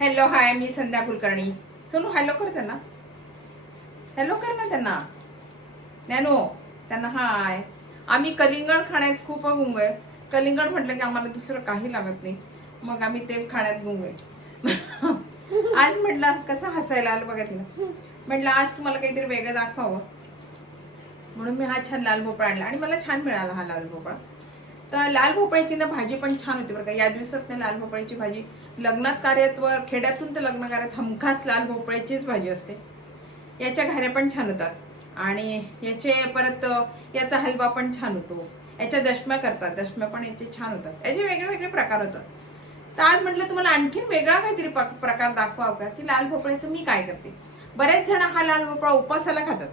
Hello hi, मी संध्या Kulkarni. Sonu hello कर त्यांना, hello कर ना त्यांना. नॅनो त्यांना हाय. आम्ही कलिंगड खाण्यात खूप गुंग आहे. कलिंगड म्हटलं की आम्हाला दुसरं काही लागत नाही, मग आम्ही ते खाण्यात गुंग आहे. आज म्हटलं कसं हसायला आलं बघा तिला. म्हटलं आज तुम्हाला काहीतरी वेगळं दाखवावं म्हणून मी हा छान लाल भोपळा आणला आणि मला छान मिळाला हा लाल भोपळा. तर लाल भोपळ्याची ना भाजी पण छान होती बरं का. या दिवसात ना लाल भोपळ्याची भाजी लग्नात कार्यात वर खेड्यातून तर लग्न कार्यात हमखास लाल भोपळ्याचीच भाजी असते. याच्या घाऱ्या पण छान होतात आणि याचे परत याचा हलवा पण छान होतो. याच्या दशम्या करतात, दशम्या पण याचे छान होतात. याचे वेगळे वेगळे प्रकार होतात. तर आज म्हटलं तुम्हाला आणखीन वेगळा काहीतरी प्रकार दाखवावं का की लाल भोपळ्याचं मी काय करते. बरेच जण हा लाल भोपळा उपवासाला खातात.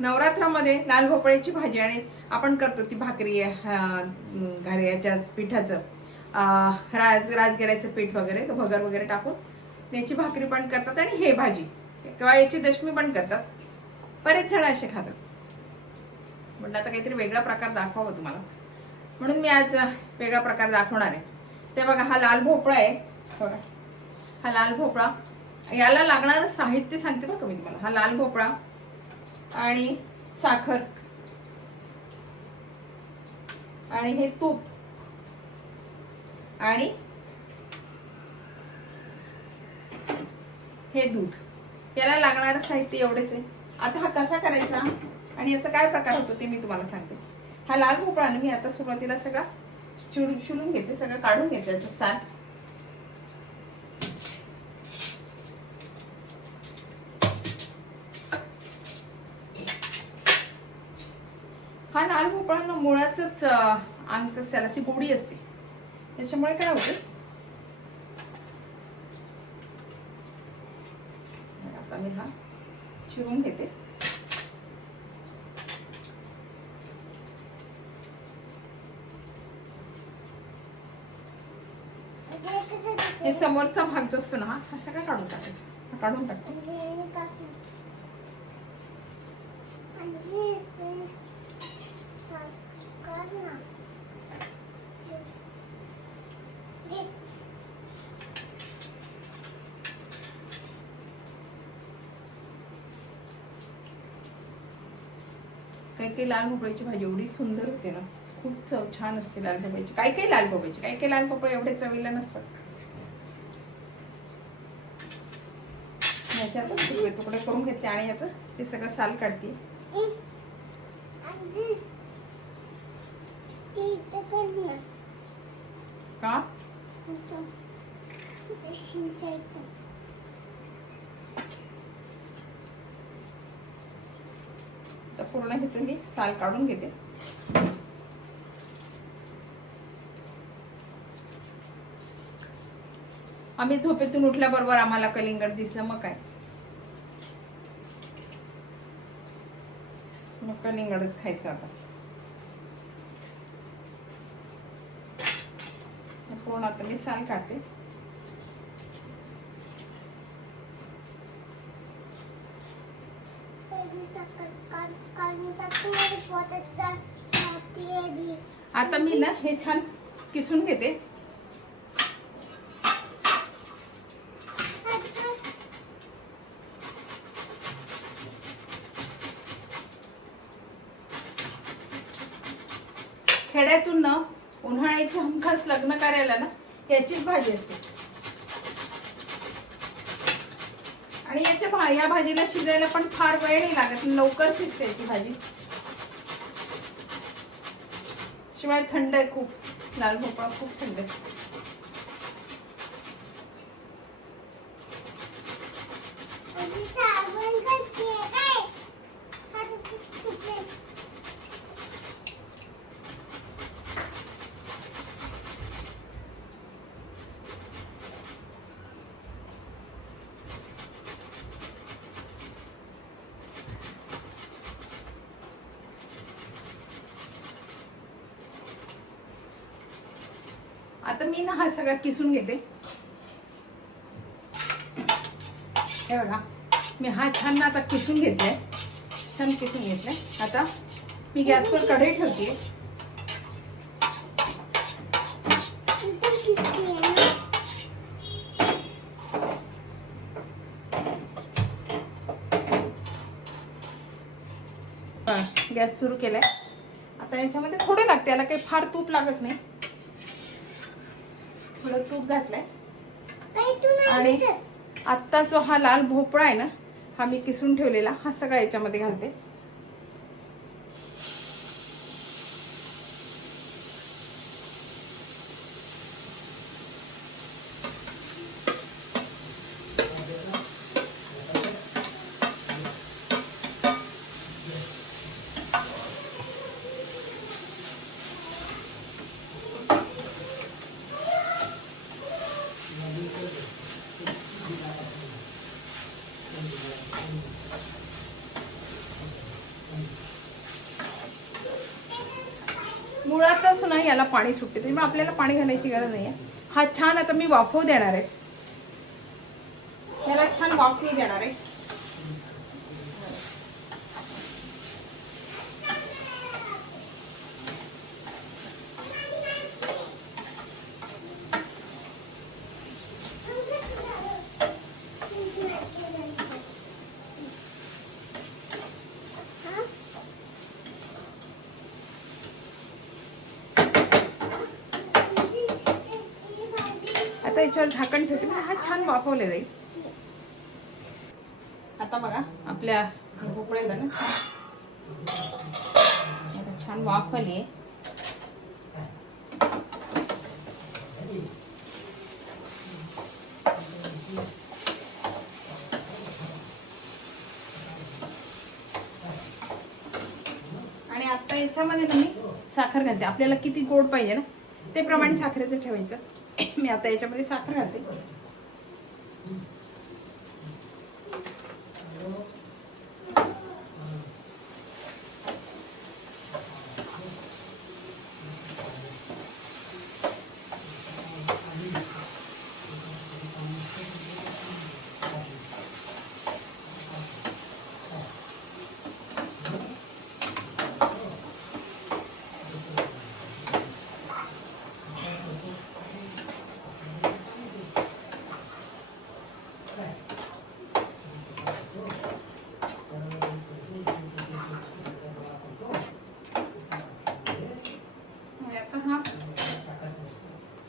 नवरात्रामध्ये लाल भोपळ्याची भाजी आणि आपण करतो ती भाकरी घाऱ्याच्या पिठाचं राजगिऱ्याचं पीठ वगैरे भगर वगैरे टाकून याची भाकरी पण करतात आणि हे भाजी किंवा याची दशमी पण करतात. बरेच जण असे खातात. म्हटलं आता काहीतरी वेगळा प्रकार दाखवावं तुम्हाला म्हणून मी आज वेगळा प्रकार दाखवणार आहे. ते बघा हा लाल भोपळा आहे. बघा हा लाल भोपळा, याला लागणारं साहित्य सांगते बरं का मी तुम्हाला. हा लाल भोपळा आणि साखर आणि हे तूप आणि हे दूध, याला लागणारं साहित्य एवढेच आहे. आता हा कसा करायचा आणि याचा काय प्रकार होतो ते मी तुम्हाला सांगते. हा लाल भोपळा मी आता सुरुवातीला सगळा शिळून घेते, सगळं काढून घेते याचं साल. हा लाल भोपळा मुळाच अंग त्याला अशी गोडी असते, त्याच्यामुळे काय होतं आता मी हा चिरून घेते. हे समोरचा भाग जो असतो ना हा सगळा काढून टाकायचा. हा काढून टाकतो. काही काही लाल भोपळ्याची भाजी एवढी सुंदर होते ना, खूप चव छान असते लाल भोपळ्याची. काही काही लाल भोपळ्याची, काही काही लाल भोपळे एवढे चवीला नसतात. याच्यात तुकडे तुकडे करून घेते आणि याचं ते सगळं साल काढते. का तर पूर्ण ह्याचं मी साल काढून घेते. आम्ही झोपेतून उठल्याबरोबर आम्हाला कलिंगड दिसलं, मग काय मग कलिंगडच खायचं. आता पूर्ण आता मी साल काढते. आता मी ना हे छान किसून घेते. खेड्यातून ना उन्हाळ्याची हमखास लग्न कार्याला ना याचीच भाजी असते आणि या भाजीला शिजायला पण फार वेळ नाही लागत, लवकर शिजते याची भाजी. शिवाय थंड आहे खूप, लाल भोपळा खूप थंड आहे. आता मी ना हा सगळा किसून घेते. हे बघा मी हा छान ना आता किसून घेतलाय, छान किसून घेतलाय. आता मी गॅसवर कढई ठेवते. गॅस सुरू केलाय. आता याच्यामध्ये थोडे लागते, याला काही फार तूप लागत नाही. थोडं तूप घातलंय. आणि आत्ता जो हा लाल भोपळा आहे ना, हा मी किसून ठेवलेला, हा सगळा याच्यामध्ये घालते. मुळातच ना याला पाणी सुटते, त्यामुळे आपल्याला पाणी घालायची गरज नाही आहे. हा छान आता मी वाफवू देणार आहे, याला छान वाफवू देणार आहे. आता याच्यावर झाकण ठेवते, हा छान वाफवले जाईल. आता बघा आपल्या भोपळ्याला ना छान वाफ आली आहे. आणि आता याच्यामध्ये तुम्ही साखर घालते, आपल्याला किती गोड पाहिजे ना ते प्रमाणे साखरेचं ठेवायचं. मी आता याच्यामध्ये साखर घालते.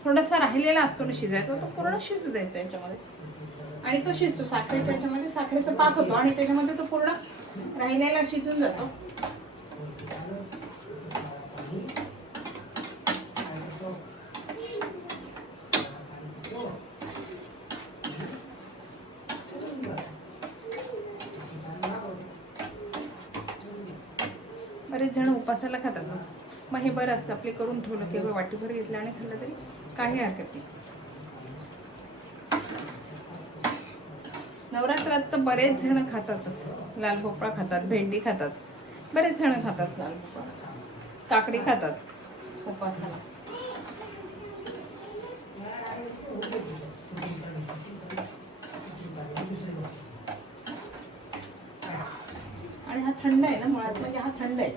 थोडासा राहिलेला असतो ना शिजायचा, तो पूर्ण शिजू द्यायचा याच्यामध्ये. आणि तो शिजतो साखरेच्या याच्यामध्ये, साखरेचा पाक होतो आणि त्याच्यामध्ये तो पूर्ण राहिलेला शिजून जातो. बरेच जण उपासाला खातात ना, मग हे बरं असतं आपले करून ठेवलं किंवा वाटीभर घेतलं आणि खाल्लं तरी काही हरकत नाही. नवरात्रात तर बरेच जण खातातच, लाल भोपळा खातात, भेंडी खातात, बरेच जण खातात लाल भोपळा, काकडी खातात उपासाला. आणि हा थंड आहे ना, मुळात म्हणजे हा थंड आहे.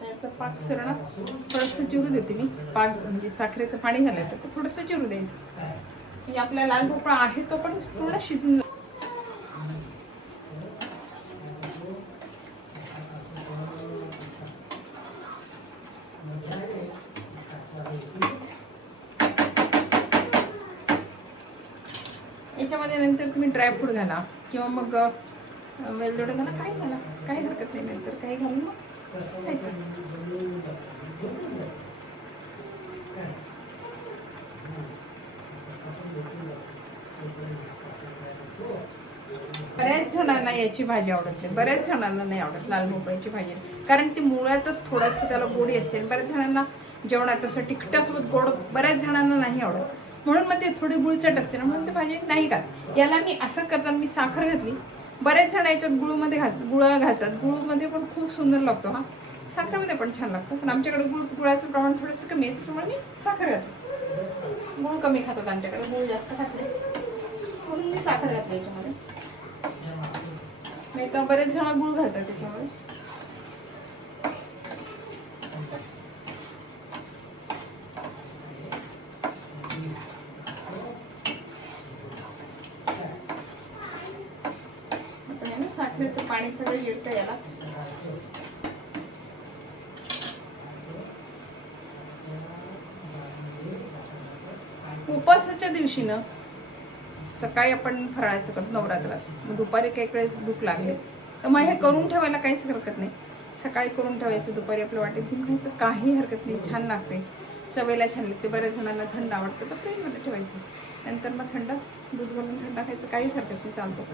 त्याचा पाक सरण थोडंसं चिरू देते मी. पाक म्हणजे साखरेचं पाणी झालंय तर थोडंसं चिरू द्यायचं, म्हणजे आपला लाल भोपळा आहे तो पण पूर्ण शिजून. याच्यामध्ये नंतर तुम्ही ड्रायफ्रूट घाला किंवा मग वेलदोडे घाला, काही घाला, काही हरकत नाही. नंतर काही घालून मग खायचं. बऱ्याच जणांना याची भाजी आवडत नाही, बऱ्याच जणांना नाही आवडत लाल भोपळ्याची भाजी, कारण ती मुळातच थोडंसं त्याला गोडी असते. बऱ्याच जणांना जेवणात तसं तिखटासोबत गोड बऱ्याच जणांना नाही आवडत, म्हणून मग ते थोडी गुळचट असते ना, म्हणून ते भाजी नाही खात. याला मी असं करताना मी साखर घातली. बरेच जण याच्यात गुळमध्ये गुळ घालतात, गुळमध्ये पण खूप सुंदर लागतो हा, साखरेमध्ये पण छान लागतो. पण आमच्याकडे गुळाचं प्रमाण थोडंसं कमी आहे, त्यामुळे मी साखर घालते. गुळ कमी खातात आमच्याकडे, गुळ जास्त खात नाही, म्हणून मी साखर घातली याच्यामध्ये. नाही तर बरेच जण गुळ घालतात त्याच्यामध्ये. पाणी सगळं येतं याला. उपवासाच्या दिवशी ना सकाळी आपण फराळाचं करतो नवरात्रात, मग दुपारी काही वेळेस भूक लागली तर मग हे करून ठेवायला काहीच हरकत नाही. सकाळी करून ठेवायचं, दुपारी आपल्या वाटेत घेऊन खायचं, काही हरकत नाही. छान लागते, चवेला छान लागते. बऱ्याच जणांना थंड आवडतं तर फ्रीजमध्ये ठेवायचं, नंतर मग थंड दूध घालून थंड खायचं, काहीच हरकत नाही, चालतो.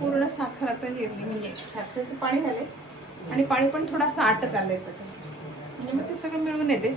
पूर्ण साखर आता जिरली, म्हणजे साखरेचं पाणी झालंय आणि पाणी पण थोडासा आटत आलंय, म्हणजे मग ते सगळं मिळून येते.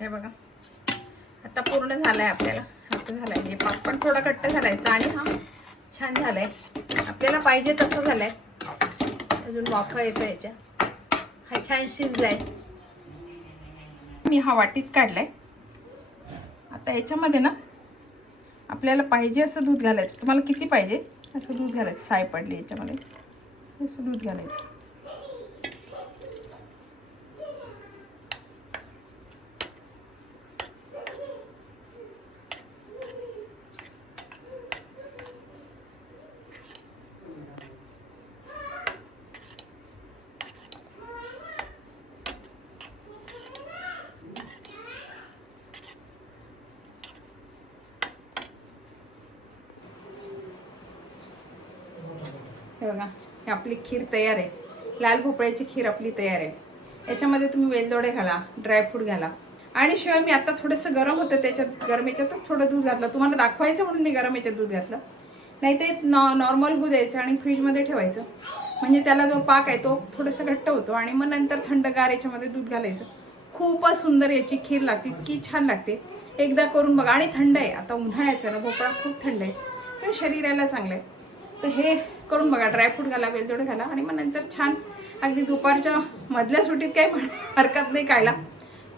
हे बघा आता पूर्ण झालाय, आपल्याला आता झालाय, म्हणजे पाक पण थोडा घट्ट झालाय आणि हा छान झालाय, आपल्याला पाहिजे तसं झालंय. अजून वाफा येतं याच्या, हा छान शिजलाय. मी हा वाटीत काढलाय. आता याच्यामध्ये ना आपल्याला पाहिजे असं दूध घालायचं. तुम्हाला किती पाहिजे असं दूध घालायचं. साय पडली याच्यामध्ये, असं दूध घालायचं. हे बघा, ही आपली खीर तयार आहे. लाल भोपळ्याची खीर आपली तयार आहे. याच्यामध्ये तुम्ही वेलदोडे घाला, ड्रायफ्रूट घाला, आणि शिवाय मी आता थोडंसं गरम होतं त्याच्यात, गरम याच्यातच थोडं दूध घातलं. तुम्हाला दाखवायचं म्हणून मी गरम याच्यात दूध घातलं, नाही ते नॉर्मल होऊ द्यायचं आणि फ्रीजमध्ये ठेवायचं. म्हणजे त्याला जो पाक आहे तो थोडासा घट्ट होतो आणि मग नंतर थंडगार याच्यामध्ये दूध घालायचं. खूपच सुंदर याची खीर लागते, इतकी छान लागते. एकदा करून बघा. आणि थंड आहे, आता उन्हाळ्याचं ना, भोपळा खूप थंड आहे, पण शरीराला चांगलं आहे. तर हे करून बघा. ड्रायफ्रूट घाला, वेलदोडे घाला, आणि मग नंतर छान अगदी दुपारच्या मधल्या सुटीत काही हरकत नाही खायला.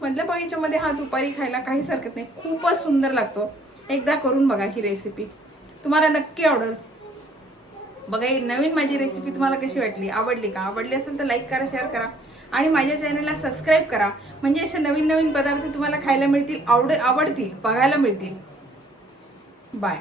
मधल्या पाळीच्या मध्ये हा दुपारी खायला काहीच हरकत नाही. खूपच सुंदर लागतो. एकदा करून बघा ही रेसिपी, तुम्हाला नक्की आवडेल. बघा ही नवीन माझी रेसिपी तुम्हाला कशी वाटली, आवडली का? आवडली असेल तर लाईक करा, शेअर करा, आणि माझ्या चॅनलला सबस्क्राईब करा. म्हणजे असे नवीन नवीन पदार्थ तुम्हाला खायला मिळतील, आवडतील, बघायला मिळतील. बाय.